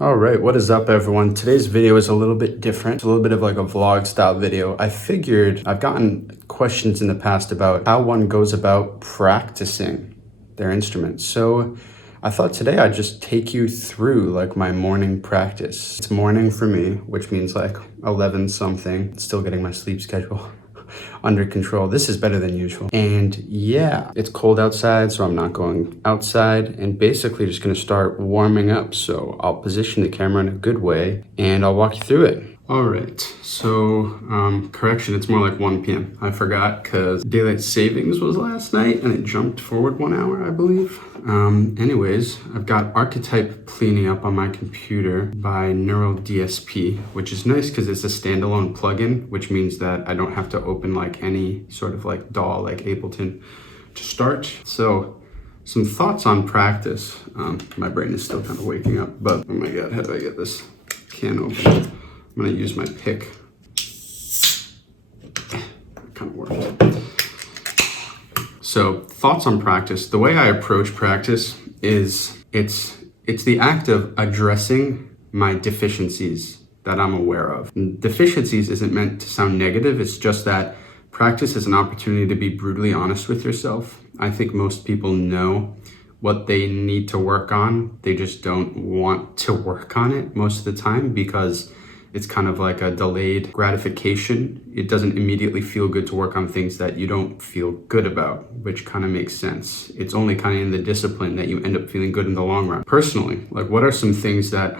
All right, what is up everyone? Today's video is a little bit different. It's a little bit of like a vlog style video. I figured I've gotten questions in the past about how one goes about practicing their instrument. So I thought today I'd just take you through like my morning practice. It's morning for me, which means like 11 something. Still getting my sleep schedule under control. This is better than usual. And yeah, it's cold outside, so I'm not going outside, and basically just gonna start warming up. So I'll position the camera in a good way and I'll walk you through it. All right, so correction, it's more like 1 p.m. I forgot because daylight savings was last night and it jumped forward 1 hour, I believe. Anyways, I've got Archetype cleaning up on my computer by Neural DSP, which is nice because it's a standalone plugin, which means that I don't have to open like any sort of like DAW like Ableton to start. So some thoughts on practice. My brain is still kind of waking up, but oh my God, how do I get this can open? I'm gonna use my pick. Kind of worked. So thoughts on practice. The way I approach practice is it's the act of addressing my deficiencies that I'm aware of. And deficiencies isn't meant to sound negative. It's just that practice is an opportunity to be brutally honest with yourself. I think most people know what they need to work on. They just don't want to work on it most of the time because it's kind of like a delayed gratification. It doesn't immediately feel good to work on things that you don't feel good about, which kind of makes sense. It's only kind of in the discipline that you end up feeling good in the long run. Personally, like what are some things that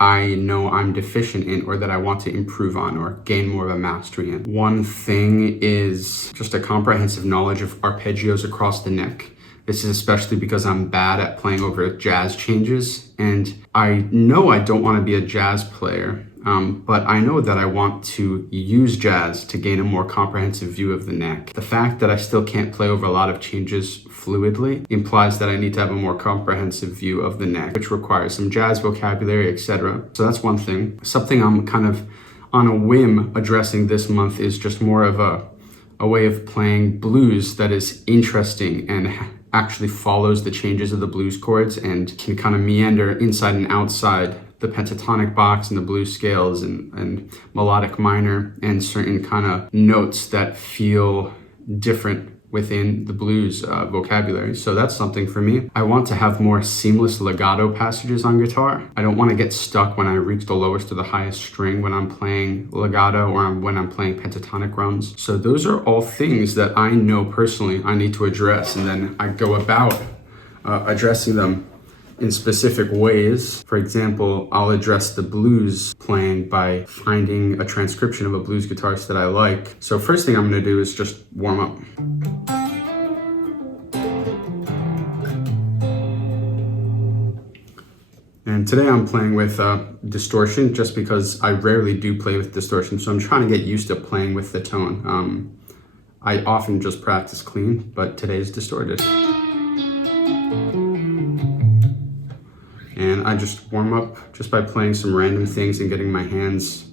I know I'm deficient in or that I want to improve on or gain more of a mastery in? One thing is just a comprehensive knowledge of arpeggios across the neck. This is especially because I'm bad at playing over jazz changes, and I know I don't want to be a jazz player, but I know that I want to use jazz to gain a more comprehensive view of the neck. The fact that I still can't play over a lot of changes fluidly implies that I need to have a more comprehensive view of the neck, which requires some jazz vocabulary, etc. So that's one thing. Something I'm kind of on a whim addressing this month is just more of a way of playing blues that is interesting and actually follows the changes of the blues chords and can kind of meander inside and outside the pentatonic box and the blues scales and melodic minor and certain kind of notes that feel different within the blues vocabulary. So that's something for me. I want to have more seamless legato passages on guitar. I don't want to get stuck when I reach the lowest or the highest string when I'm playing legato or when I'm playing pentatonic runs. So those are all things that I know personally I need to address, and then I go about addressing them in specific ways. For example, I'll address the blues playing by finding a transcription of a blues guitarist that I like. So first thing I'm gonna do is just warm up. And today I'm playing with distortion just because I rarely do play with distortion. So I'm trying to get used to playing with the tone. I often just practice clean, but today's distorted. And I just warm up just by playing some random things and getting my hands,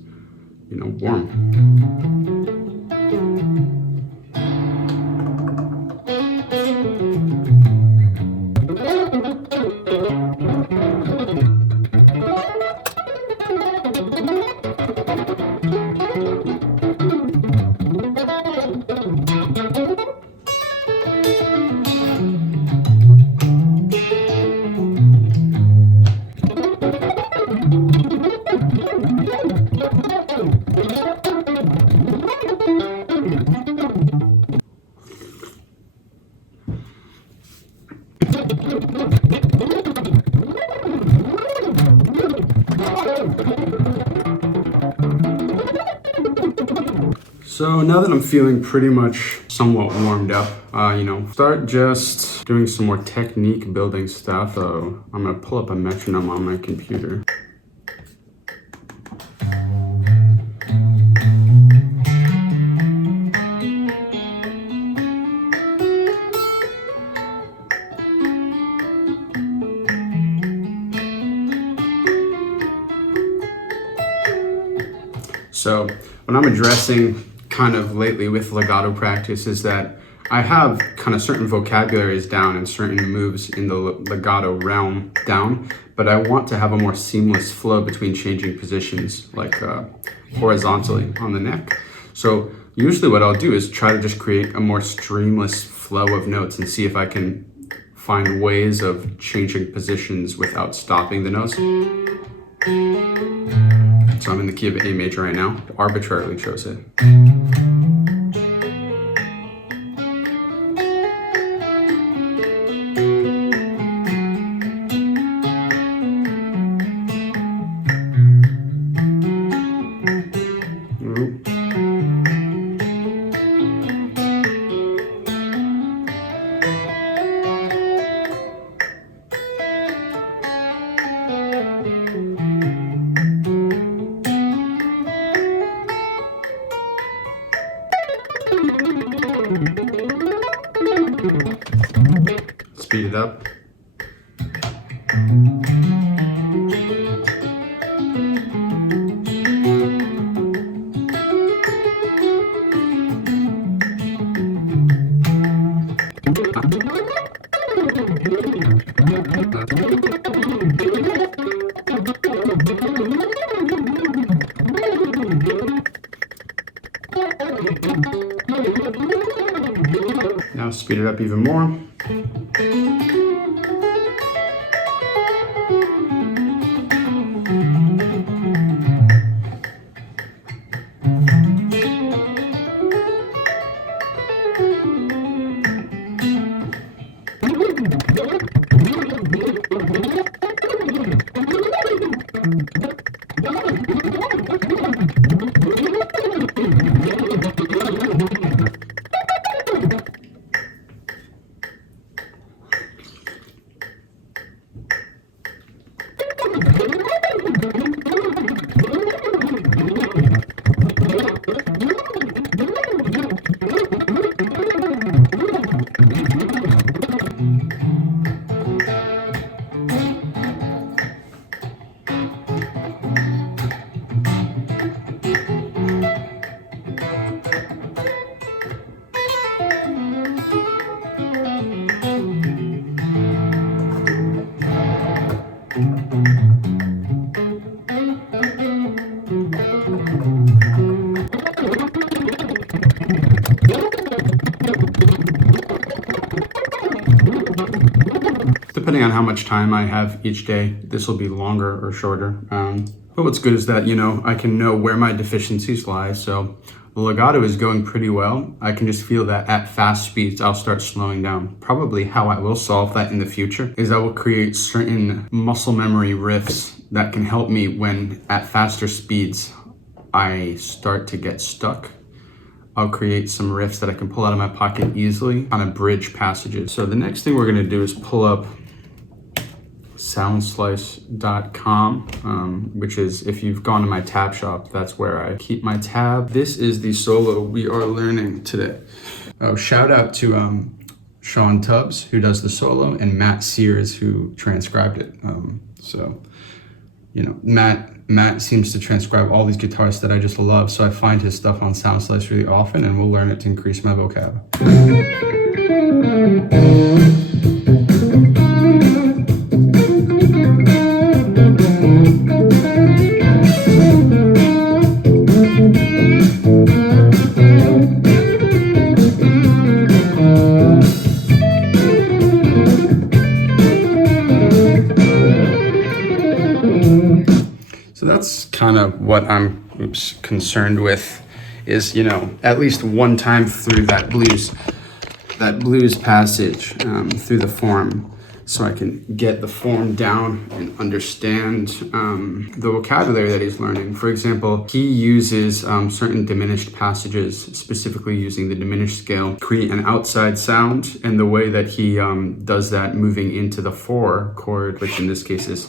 warm. So now that I'm feeling pretty much somewhat warmed up, start just doing some more technique building stuff. So I'm gonna pull up a metronome on my computer. So what I'm addressing kind of lately with legato practice is that I have kind of certain vocabularies down and certain moves in the legato realm down, but I want to have a more seamless flow between changing positions, like horizontally on the neck. So usually what I'll do is try to just create a more streamless flow of notes and see if I can find ways of changing positions without stopping the notes. So I'm in the key of A major right now. Arbitrarily chose it. Speed it up. Now speed it up even more. Depending on how much time I have each day, this will be longer or shorter. But what's good is that, I can know where my deficiencies lie. So the legato is going pretty well. I can just feel that at fast speeds, I'll start slowing down. Probably how I will solve that in the future is I will create certain muscle memory riffs that can help me when at faster speeds, I start to get stuck. I'll create some riffs that I can pull out of my pocket easily on a bridge passages. So the next thing we're gonna do is pull up soundslice.com, which is, if you've gone to my tab shop, that's where I keep my tab. This is the solo we are learning today. Shout out to Sean Tubbs, who does the solo, and Matt Sears, who transcribed it. Matt seems to transcribe all these guitarists that I just love, so I find his stuff on Soundslice really often, and we'll learn it to increase my vocab. So that's kind of what I'm concerned with, is, at least one time through that blues passage, through the form, so I can get the form down and understand the vocabulary that he's learning. For example, he uses certain diminished passages, specifically using the diminished scale, create an outside sound, and the way that he does that moving into the 4 chord, which in this case is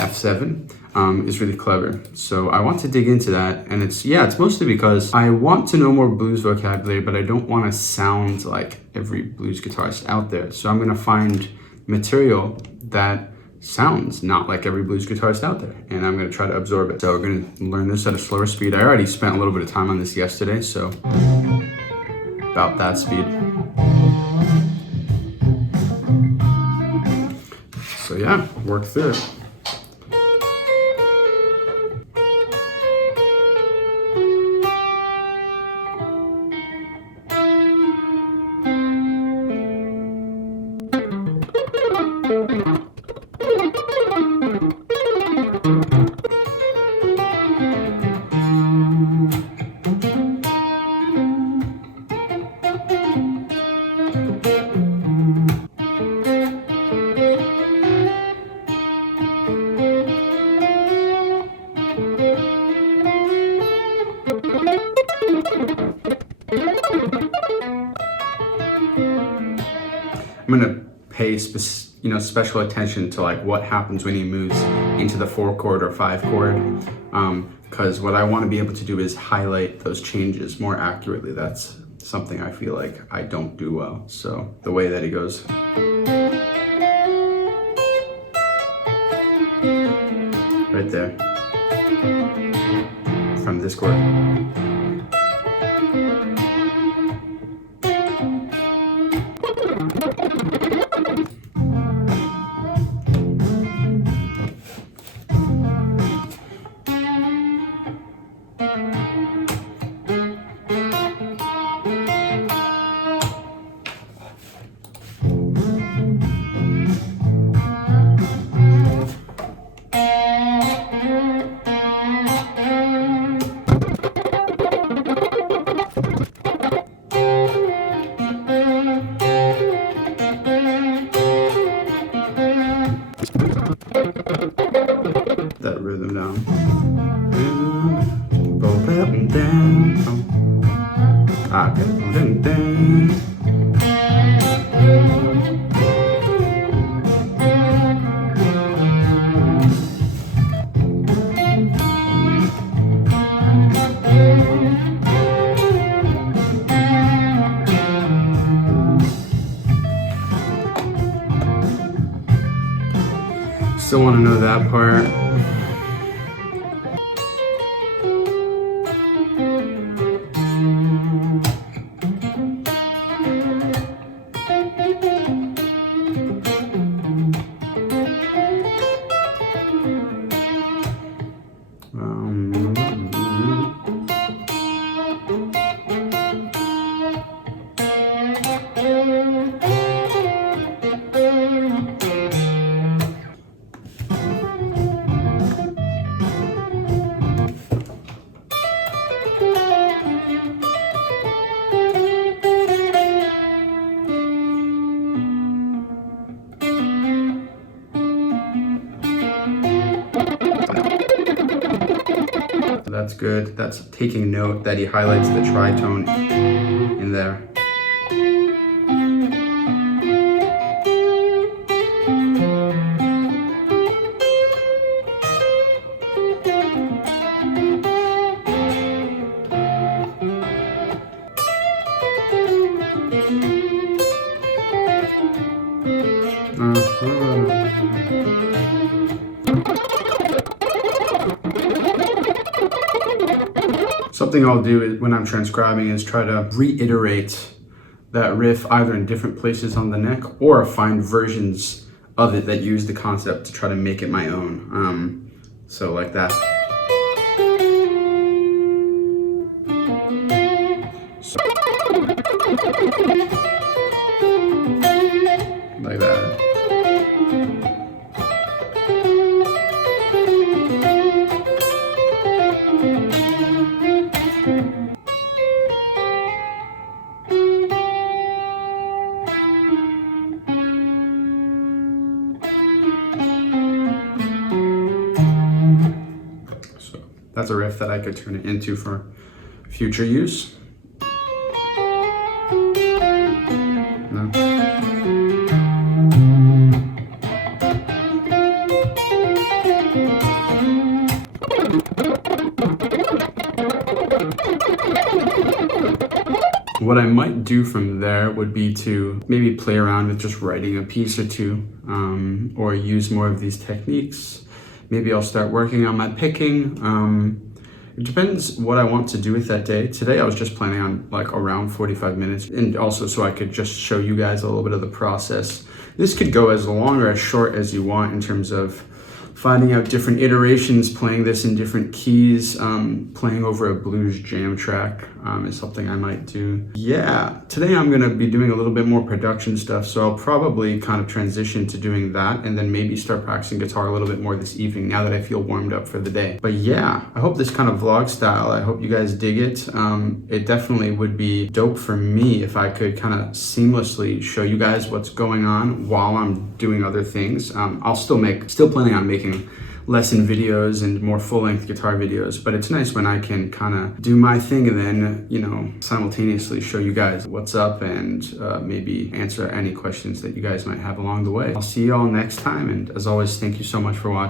F7, is really clever. So I want to dig into that, and it's mostly because I want to know more blues vocabulary, but I don't want to sound like every blues guitarist out there. So I'm going to find material that sounds not like every blues guitarist out there, and I'm going to try to absorb it. So we're going to learn this at a slower speed. I already spent a little bit of time on this yesterday, so about that speed. So yeah, work through it. I'm gonna pay special attention to like what happens when he moves into the 4 chord or 5 chord, because what I want to be able to do is highlight those changes more accurately. That's something I feel like I don't do well. So the way that he goes. Right there. From this chord. That rhythm down. Okay. Still want to know that part. That's good. That's taking note that he highlights the tritone in there. Something I'll do when I'm transcribing is try to reiterate that riff either in different places on the neck or find versions of it that use the concept to try to make it my own. So like that. Like that. That's a riff that I could turn it into for future use. No. What I might do from there would be to maybe play around with just writing a piece or two, or use more of these techniques. Maybe I'll start working on my picking. It depends what I want to do with that day. Today I was just planning on like around 45 minutes, and also so I could just show you guys a little bit of the process. This could go as long or as short as you want in terms of finding out different iterations, playing this in different keys, playing over a blues jam track is something I might do. Yeah, today I'm gonna be doing a little bit more production stuff, so I'll probably kind of transition to doing that and then maybe start practicing guitar a little bit more this evening now that I feel warmed up for the day. But yeah, I hope this kind of vlog style, I hope you guys dig it. It definitely would be dope for me if I could kind of seamlessly show you guys what's going on while I'm doing other things. I'll still planning on making lesson videos and more full-length guitar videos, but it's nice when I can kind of do my thing and then, you know, simultaneously show you guys what's up and maybe answer any questions that you guys might have along the way. I'll see you all next time, and as always, thank you so much for watching.